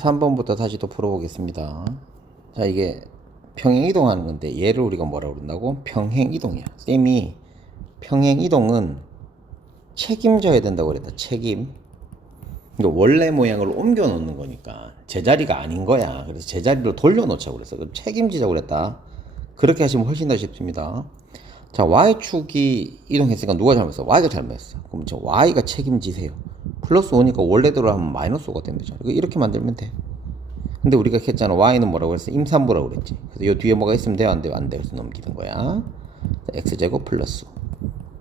3번부터 다시 또 풀어보겠습니다. 자, 이게 평행이동하는 건데 얘를 우리가 뭐라고 그런다고? 평행이동이야. 쌤이 평행이동은 책임져야 된다고 그랬다. 책임. 그러니까 원래 모양을 옮겨 놓는 거니까 제자리가 아닌 거야. 그래서 제자리로 돌려놓자고 그랬어. 그럼 책임지자고 그랬다. 그렇게 하시면 훨씬 더 쉽습니다. 자, Y축이 이동했으니까 누가 잘못했어? Y가 잘못했어. 그럼 저 Y가 책임지세요. 플러스 5니까 원래대로 하면 마이너스 5가 되면 되죠. 이렇게 만들면 돼. 근데 우리가 했잖아. Y는 뭐라고 했어? 임산부라고 그랬지. 그래서 요 뒤에 뭐가 있으면 돼요? 안 돼요? 안 돼요? 그래서 넘기는 거야. X제곱 플러스 5.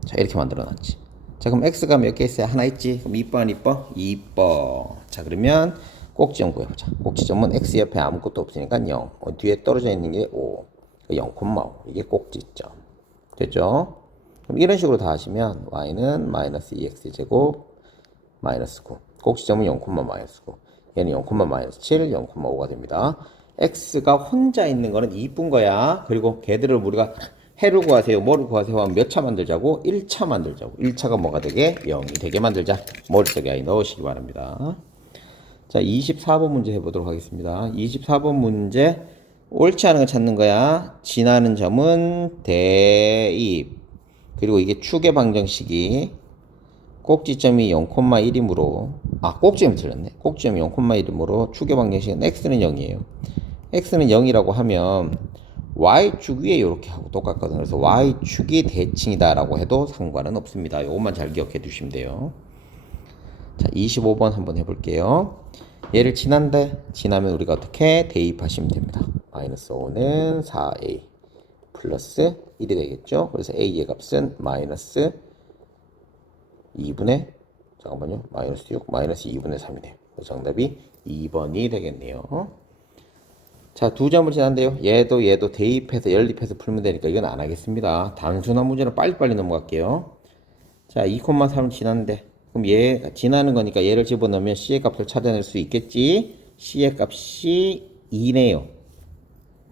자, 이렇게 만들어 놨지. 자, 그럼 X가 몇 개 있어요? 하나 있지. 그럼 2번, 안 이뻐? 2번. 자, 그러면 꼭지점 구해보자. 꼭지점은 X 옆에 아무것도 없으니까 0. 뒤에 떨어져 있는 게 5. 0,5. 이게 꼭지점. 됐죠? 그럼 이런 식으로 다 하시면 Y는 마이너스 2X제곱 마이너스 9. 꼭지점은 0, 마이너스 9. 얘는 0, 마이너스 7, 0,5가 됩니다. X가 혼자 있는 거는 이쁜 거야. 그리고 걔들을 우리가 해를 구하세요. 뭐를 구하세요? 하면 몇 차 만들자고? 1차 만들자고. 1차가 뭐가 되게? 0이 되게 만들자. 머릿속에 아이 넣으시기 바랍니다. 자, 24번 문제 해보도록 하겠습니다. 24번 문제. 옳지 않은 걸 찾는 거야. 지나는 점은 대입. 그리고 이게 축의 방정식이 꼭지점이 0,1이므로 꼭지점이 틀렸네. 꼭지점이 0,1이므로 축의 방정식은 x는 0이에요. x는 0이라고 하면 y축 위에 이렇게 하고 똑같거든요. 그래서 y축이 대칭이다 라고 해도 상관은 없습니다. 이것만 잘 기억해 두시면 돼요. 자, 25번 한번 해볼게요. 얘를 지나면 우리가 어떻게 대입하시면 됩니다. 마이너스 5는 4a 플러스 1이 되겠죠. 그래서 a의 값은 마이너스 2분의 잠깐만요. 마이너스 6, 마이너스 2분의 3이네요. 정답이 2번이 되겠네요. 자, 두 점을 지난데요. 얘도 대입해서 연립해서 풀면 되니까 이건 안 하겠습니다. 단순한 문제는 빨리빨리 넘어갈게요. 자, 2,3을 지났는데 그럼 얘 지나는 거니까 얘를 집어넣으면 C의 값을 찾아낼 수 있겠지. C의 값이 2네요.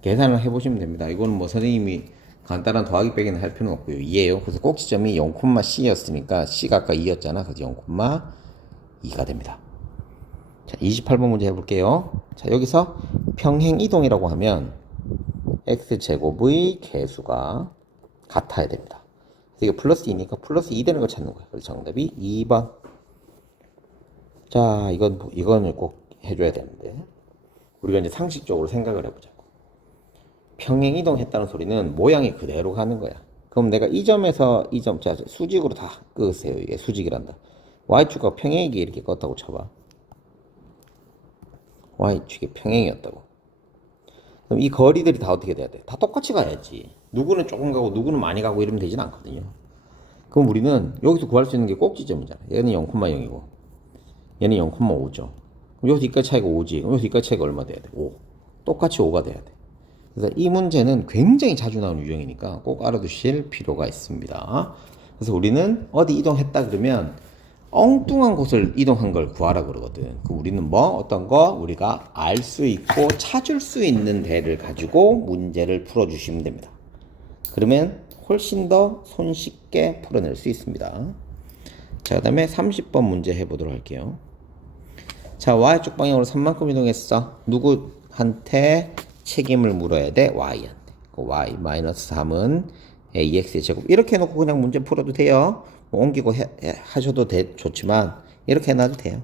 계산을 해보시면 됩니다. 이거는 뭐 선생님이 간단한 더하기 빼기는 할 필요는 없고요. 2예요. 그래서 꼭지점이 0,C였으니까 C가 아까 2였잖아. 그래서 0,2가 됩니다. 자, 28번 문제 해볼게요. 자, 여기서 평행이동이라고 하면 X제곱의 개수가 같아야 됩니다. 이게 플러스 2니까 플러스 2 되는 걸 찾는 거예요. 그래서 정답이 2번. 자, 이거는 꼭 해줘야 되는데. 우리가 이제 상식적으로 생각을 해보자. 평행이동했다는 소리는 모양이 그대로 가는 거야. 그럼 내가 이 점에서 이 점, 자, 수직으로 다 끄세요. 이게 수직이란다. Y축과 평행이게 이렇게 껐다고 쳐봐. Y축이 평행이었다고. 그럼 이 거리들이 다 어떻게 돼야 돼? 다 똑같이 가야지. 누구는 조금 가고 누구는 많이 가고 이러면 되진 않거든요. 그럼 우리는 여기서 구할 수 있는 게 꼭지점이잖아. 얘는 0,0이고 얘는 0,5죠. 그럼 여기서 이까지 차이가 5지. 그럼 여기서 이까지 차이가 얼마 돼야 돼? 5. 똑같이 5가 돼야 돼. 그래서 이 문제는 굉장히 자주 나오는 유형이니까 꼭 알아두실 필요가 있습니다. 그래서 우리는 어디 이동했다 그러면 엉뚱한 곳을 이동한 걸 구하라 그러거든. 그럼 우리는 뭐 어떤 거 우리가 알 수 있고 찾을 수 있는 데를 가지고 문제를 풀어주시면 됩니다. 그러면 훨씬 더 손쉽게 풀어낼 수 있습니다. 자, 그 다음에 30번 문제 해보도록 할게요. 자, Y축 방향으로 3만큼 이동했어. 누구한테 책임을 물어야 돼? Y한테. Y-3은 AX의 제곱. 이렇게 해놓고 그냥 문제 풀어도 돼요. 뭐 옮기고 하셔도 좋지만 이렇게 해놔도 돼요.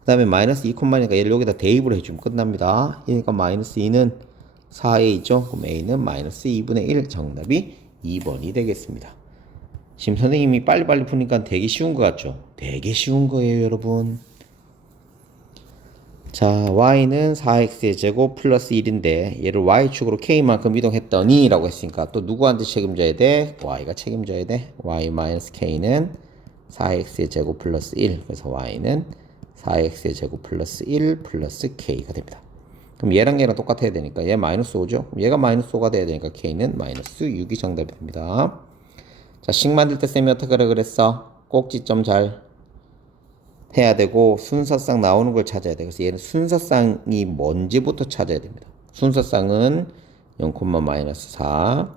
그 다음에 마이너스 2,2니까 얘를 여기다 대입을 해주면 끝납니다. 그러니까 마이너스 2는 4a죠. 그럼 a는 마이너스 2분의 1. 정답이 2번이 되겠습니다. 지금 선생님이 빨리빨리 푸니까 되게 쉬운 것 같죠? 되게 쉬운 거예요, 여러분. 자, y는 4x의 제곱 플러스 1인데 얘를 y축으로 k만큼 이동했더니 라고 했으니까 또 누구한테 책임져야 돼? y가 책임져야 돼. y-k는 4x의 제곱 플러스 1. 그래서 y는 4x의 제곱 플러스 1 플러스 k가 됩니다. 그럼 얘랑 똑같아야 되니까 얘 마이너스 5죠? 얘가 마이너스 5가 돼야 되니까 k는 마이너스 6이 정답이 됩니다. 자, 식 만들 때 쌤이 어떻게 하라 그랬어? 꼭지점 잘 해야 되고 순서상 나오는 걸 찾아야 돼. 그래서 얘는 순서상이 뭔지부터 찾아야 됩니다. 순서상은 0,-4,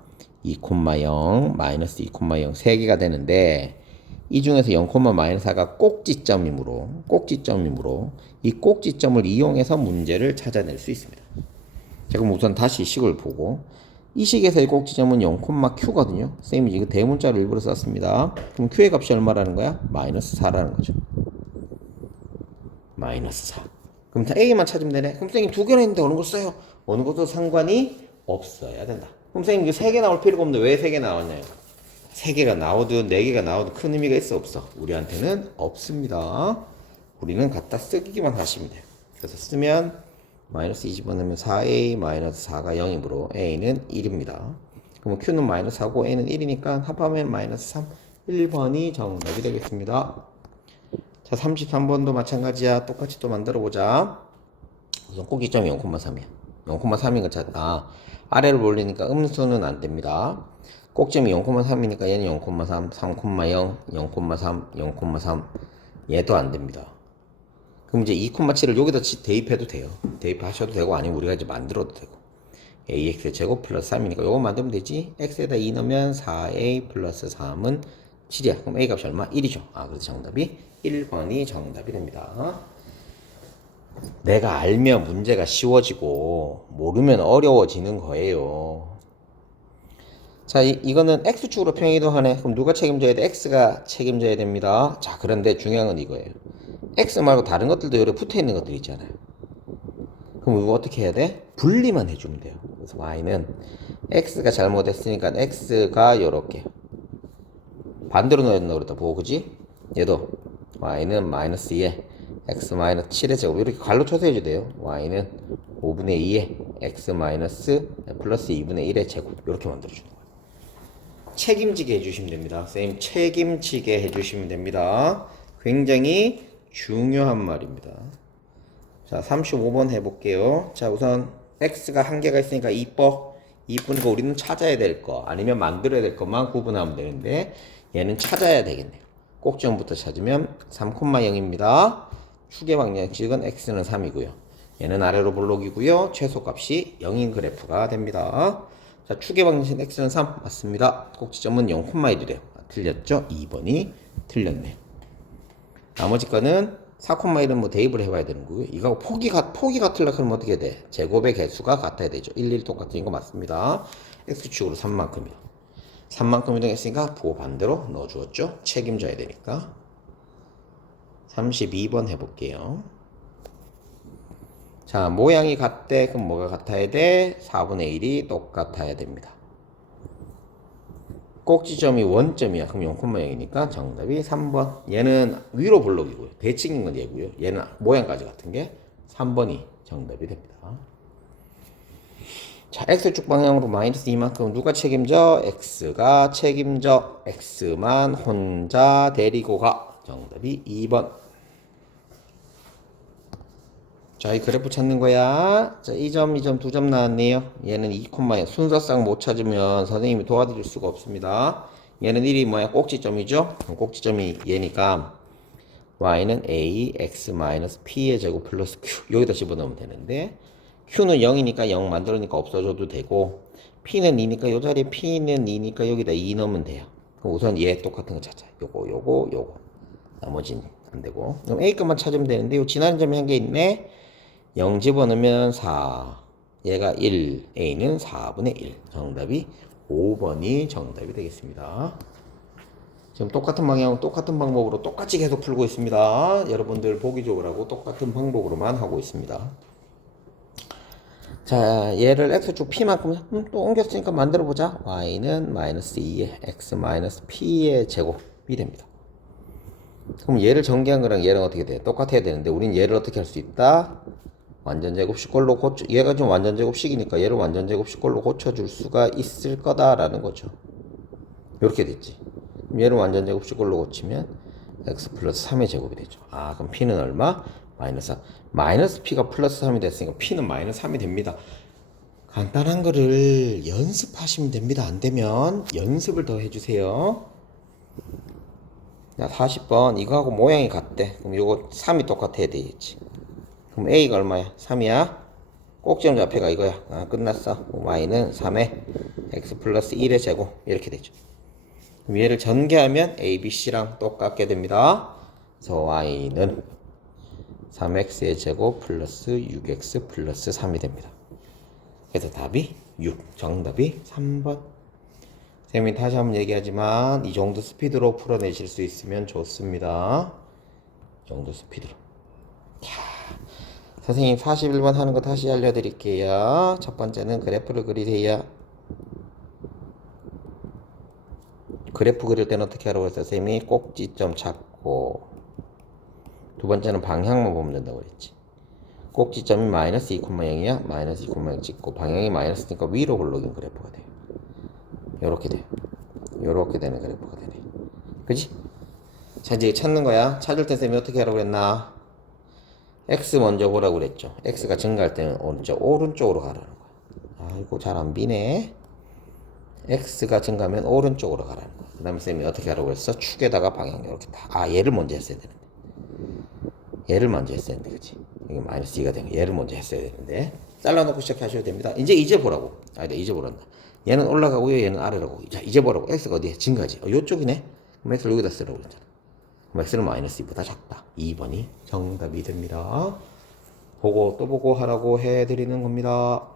2,0, 마이너스 2,0 3개가 되는데 이 중에서 0,-4가 꼭지점이므로 이 꼭지점을 이용해서 문제를 찾아낼 수 있습니다. 자, 그럼 우선 다시 식을 보고 이 식에서의 꼭지점은 0,q거든요. 선생님이 이거 대문자로 일부러 썼습니다. 그럼 q의 값이 얼마라는 거야? -4라는 거죠. -4. 그럼 다 a만 찾으면 되네. 그럼 선생님 두 개나 있는데 어느 거 써요? 어느 것도 상관이 없어야 된다. 그럼 선생님 이거 세 개 나올 필요가 없는데 왜 세 개 나왔나요? 세 개가 나오든 네 개가 나오든 큰 의미가 있어 없어? 우리한테는 없습니다. 우리는 갖다 쓰기만 하시면 돼요. 그래서 쓰면 -2 집어넣으면 4a 4가 0이므로 a는 1입니다. 그럼 q는 -4고 a는 1이니까 합하면 -3, 1번이 정답이 되겠습니다. 자, 33번도 마찬가지야. 똑같이 또 만들어 보자. 우선 꼭지점이 0,3이야. 0,3인 걸 찾다. 아래로 올리니까 음수는 안 됩니다. 꼭지점이 0,3이니까 얘는 0,3, 3,0, 0,3, 0,3 얘도 안 됩니다. 그럼 이제 2,7을 여기다 대입해도 돼요. 대입하셔도 되고 아니면 우리가 이제 만들어도 되고 ax 제곱 플러스 3이니까 요거 만들면 되지. x에다 2 넣으면 4a 플러스 3은 7이야. 그럼 a 값이 얼마? 1이죠. 아, 그래서 정답이 1번이 정답이 됩니다. 내가 알면 문제가 쉬워지고 모르면 어려워지는 거예요. 자, 이거는 x축으로 평행이동하네. 그럼 누가 책임져야 돼? x가 책임져야 됩니다. 자, 그런데 중요한 건 이거예요. x 말고 다른 것들도 여기 붙어 있는 것들 있잖아요. 그럼 이거 어떻게 해야 돼? 분리만 해주면 돼요. 그래서 y는 x가 잘못했으니까 x가 요렇게 반대로 넣어야 된다고 그랬다 보고, 그지? 얘도 y는 -2에 x 마이너스 7의 제곱 이렇게 갈로 쳐서 해줘야 돼요. y는 5분의 2에 x 마이너스 플러스 2분의 1의 제곱 이렇게 만들어주는 거예요. 책임지게 해주시면 됩니다. 선생님 책임지게 해주시면 됩니다. 굉장히 중요한 말입니다. 자, 35번 해볼게요. 자, 우선 x가 한 개가 있으니까 이쁘니까 우리는 찾아야 될 거 아니면 만들어야 될 것만 구분하면 되는데 얘는 찾아야 되겠네요. 꼭지점부터 찾으면 3,0입니다. 축의 방정식은 x는 3이고요. 얘는 아래로 볼록이고요. 최소값이 0인 그래프가 됩니다. 자, 축의 방정식 x는 3 맞습니다. 꼭지점은 0,1이래요. 틀렸죠? 2번이 틀렸네요. 나머지 거는 4,1은 뭐 대입을 해봐야 되는 거고요. 이거 폭이 같으려고 하면 어떻게 돼? 제곱의 개수가 같아야 되죠. 1, 똑같은 거 맞습니다. x축으로 3만큼이요. 3만큼 이동했으니까 부호 반대로 넣어주었죠. 책임져야 되니까. 32번 해볼게요. 자, 모양이 같대. 그럼 뭐가 같아야 돼? 4분의 1이 똑같아야 됩니다. 꼭지점이 원점이야. 그럼 0,0이니까 정답이 3번. 얘는 위로 블록이고요. 대칭인 건 얘고요. 얘는 모양까지 같은 게 3번이 정답이 됩니다. 자, x축 방향으로 -2만큼 누가 책임져? x가 책임져. x만 혼자 데리고 가. 정답이 2번. 자, 이 그래프 찾는 거야. 자, 2점, 2점, 2점 나왔네요. 얘는 2,0 순서상 못 찾으면 선생님이 도와드릴 수가 없습니다. 얘는 1이 뭐야? 꼭지점이죠? 그럼 꼭지점이 얘니까 y는 a, x p의 제곱 플러스 q 여기다 집어넣으면 되는데 q는 0이니까 0 만들어니까 없어져도 되고 p는 2니까 요 자리에 p는 2니까 여기다 2 넣으면 돼요. 그럼 우선 얘 똑같은 거 찾자. 요거 나머지는 안 되고 그럼 a 것만 찾으면 되는데 요 지나는 점이 한 개 있네. 0 집어넣으면 4 얘가 1 a는 4분의 1 정답이 5번이 정답이 되겠습니다. 지금 똑같은 방향 똑같은 방법으로 똑같이 계속 풀고 있습니다. 여러분들 보기 좋으라고 똑같은 방법으로만 하고 있습니다. 자, 얘를 x축 p만큼 또 옮겼으니까 만들어보자. y는 -2에 x p의 제곱이 됩니다. 그럼 얘를 전개한 거랑 얘랑 어떻게 돼? 똑같아야 되는데 우린 얘를 어떻게 할 수 있다? 완전 제곱식 걸로 얘가 좀 완전 제곱식이니까 얘를 완전 제곱식 걸로 고쳐줄 수가 있을 거다라는 거죠. 이렇게 됐지. 얘를 완전 제곱식 걸로 고치면 x 플러스 3의 제곱이 되죠. 아, 그럼 p는 얼마? 마이너스 p가 플러스 3이 됐으니까 p는 마이너스 3이 됩니다. 간단한 거를 연습하시면 됩니다. 안 되면 연습을 더 해주세요. 자, 40번 이거하고 모양이 같대. 그럼 요거 3이 똑같아야 되겠지. 그럼 a가 얼마야? 3이야. 꼭지점 좌표가 이거야. 아, 끝났어. y는 3에 x 플러스 1의 제곱 이렇게 되죠. 그럼 얘를 전개하면 A, B, C랑 똑같게 됩니다. 그래서 y는 3x의 제곱 플러스 6x 플러스 3이 됩니다. 그래서 답이 6. 정답이 3번. 쌤이 다시 한번 얘기하지만 이 정도 스피드로 풀어내실 수 있으면 좋습니다. 이 정도 스피드로. 자, 선생님 41번 하는 거 다시 알려드릴게요. 첫 번째는 그래프를 그리세요. 그래프 그릴 때는 어떻게 하라고 했어요? 쌤이 꼭지점 찾고, 두 번째는 방향만 보면 된다고 그랬지. 꼭지점이 마이너스 2,0이야. 마이너스 2,0 찍고 방향이 마이너스니까 위로 흘러긴 그래프가 돼요. 요렇게 돼요. 요렇게 되는 그래프가 되네. 그지? 자, 이제 찾는 거야. 찾을 때 쌤이 어떻게 하라고 그랬나? x 먼저 보라고 그랬죠. x가 증가할 때는 오른쪽으로 가라는 거야. 아이고 잘 안 비네. x가 증가하면 오른쪽으로 가라는 거야. 그 다음에 쌤이 어떻게 하라고 그랬어? 축에다가 방향 이렇게 다. 얘를 먼저 했어야 되는데. 얘를 먼저 했어야 되는데, 그치? 이게 마이너스 2가 되면 얘를 먼저 했어야 되는데. 잘라놓고 시작하셔도 됩니다. 이제 보라고. 이제 보란다. 얘는 올라가고요, 얘는 아래라고. 자, 이제 보라고. x가 어디에? 증가지. 요쪽이네? 그럼 x를 여기다 쓰라고 그랬잖아. 그럼 x는 마이너스 2보다 작다. 2번이 정답이 됩니다. 보고 또 보고 하라고 해드리는 겁니다.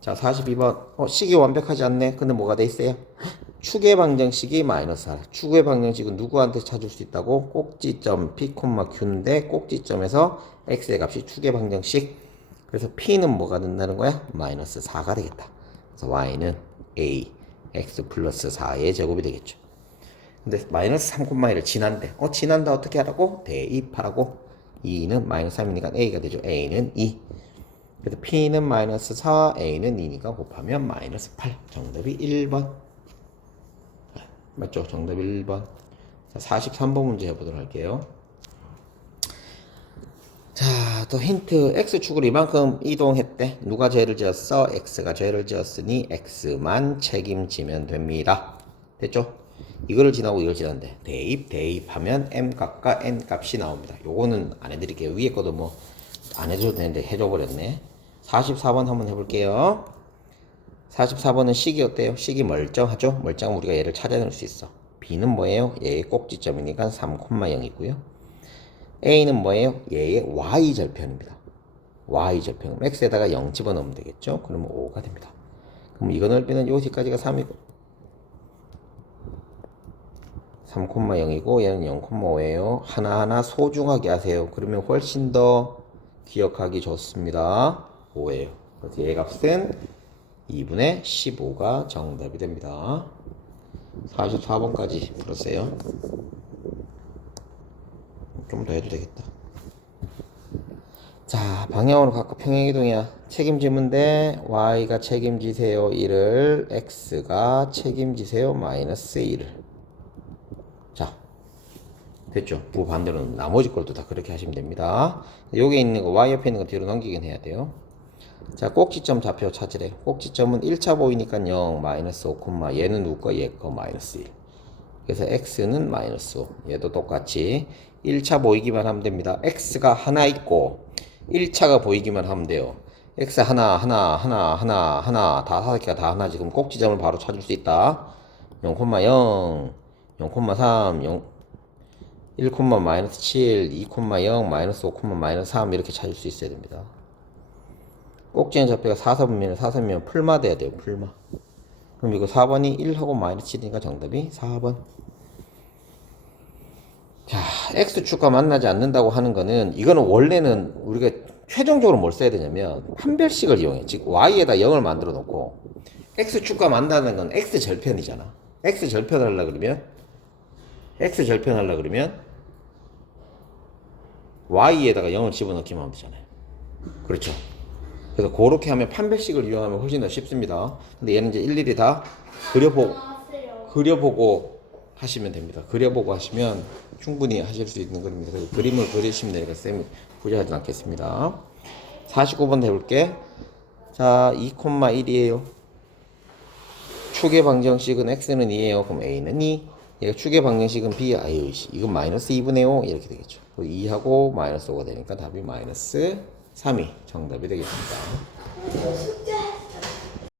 자, 42번. 식이 완벽하지 않네. 근데 뭐가 돼 있어요? 축의 방정식이 마이너스 r. 축의 방정식은 누구한테 찾을 수 있다고? 꼭지점 p, q인데 꼭지점에서 x의 값이 축의 방정식. 그래서 p는 뭐가 된다는 거야? 마이너스 4가 되겠다. 그래서 y는 a x 플러스 4의 제곱이 되겠죠. 근데 마이너스 3,1을 지난데 지난다 어떻게 하라고? 대입하라고. 2는 마이너스 3이니까 a가 되죠. a는 2. 그래서 p는 마이너스 4, a는 2니까 곱하면 마이너스 8. 정답이 1번. 맞죠? 정답 1번. 자, 43번 문제 해보도록 할게요. 자, 또 힌트. x축으로 이만큼 이동했대. 누가 죄를 지었어? x가 죄를 지었으니 x만 책임지면 됩니다. 됐죠? 이거를 지나고 이걸 지난데 대입하면 m값과 n값이 나옵니다. 요거는 안 해드릴게요. 위에 거도 뭐 안 해줘도 되는데 해줘버렸네. 44번 한번 해볼게요. 44번은 식이 어때요? 식이 멀쩡하죠? 멀쩡하면 우리가 얘를 찾아낼 수 있어. b는 뭐예요? 얘의 꼭지점이니까 3,0이고요. a는 뭐예요? 얘의 y절편입니다. y절편. x에다가 0 집어넣으면 되겠죠? 그러면 5가 됩니다. 그럼 이거 넓이는 요 뒤까지가 3이고 3,0이고 얘는 0,5예요. 하나하나 소중하게 하세요. 그러면 훨씬 더 기억하기 좋습니다. 5예요. 그래서 얘 값은 2분의 15가 정답이 됩니다. 44번까지 풀었어요. 좀 더 해도 되겠다. 자, 방향으로 갖고 평행이동이야. 책임지는데 y가 책임지세요 1을, x가 책임지세요 마이너스 1을. 자, 됐죠? 반대로는 나머지 걸도 다 그렇게 하시면 됩니다. 여기 있는 거 y 옆에 있는 거 뒤로 넘기긴 해야 돼요. 자, 꼭지점 좌표 찾으래요. 꼭지점은 1차 보이니까 0, 마이너스 5, 얘는 누구 거? 얘 거 마이너스 1. 그래서 x는 마이너스 5. 얘도 똑같이 1차 보이기만 하면 됩니다. x가 하나 있고 1차가 보이기만 하면 돼요. x 하나 다 5개가 다 하나. 지금 꼭지점을 바로 찾을 수 있다. 0,0, 0,3, 1, 마이너스 7, 2,0, 마이너스 5, 마이너스 3 이렇게 찾을 수 있어야 됩니다. 꼭지의 좌표가 4선이면 풀마 돼야 돼요. 풀마. 그럼 이거 4번이 1하고 마이너스 7이니까 정답이 4번. 자, x축과 만나지 않는다고 하는 거는, 이거는 원래는 우리가 최종적으로 뭘 써야 되냐면 판별식을 이용해. 즉 y에다 0을 만들어 놓고 x축과 만나는 건 x절편이잖아. x절편 하려고 그러면 y에다가 0을 집어넣기만 하면 되잖아요. 그렇죠. 그래서 그렇게 하면 판별식을 이용하면 훨씬 더 쉽습니다. 근데 얘는 이제 일일이 다 그려보고 하시면 됩니다. 그려보고 하시면 충분히 하실 수 있는 겁니다. 그래서 그림을 그리시면 되니까 쌤이 부족하지 않겠습니다. 49번 해볼게. 자, 2,1이에요. 축의 방정식은 x는 2예요. 그럼 a는 2. 얘가 축의 방정식은 b. 아유, 이건 마이너스 2분의 5 이렇게 되겠죠. 2하고 마이너스 5가 되니까 답이 마이너스 3이 정답이 되겠습니다.